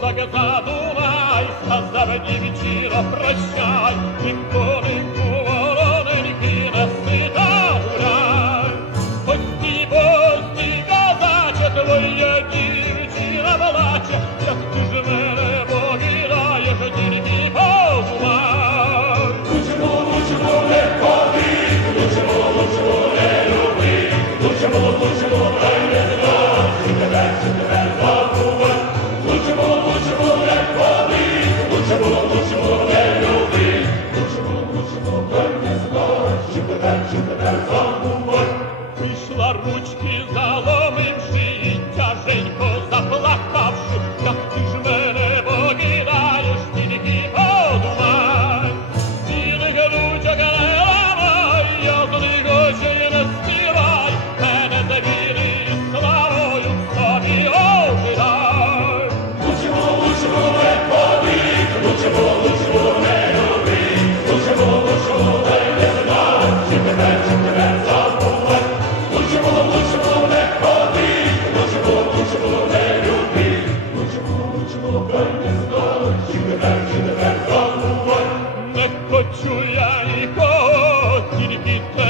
собі а сказав вечера прощай, ніколи Прийшла ручки Не хочу я нікого, тільки те.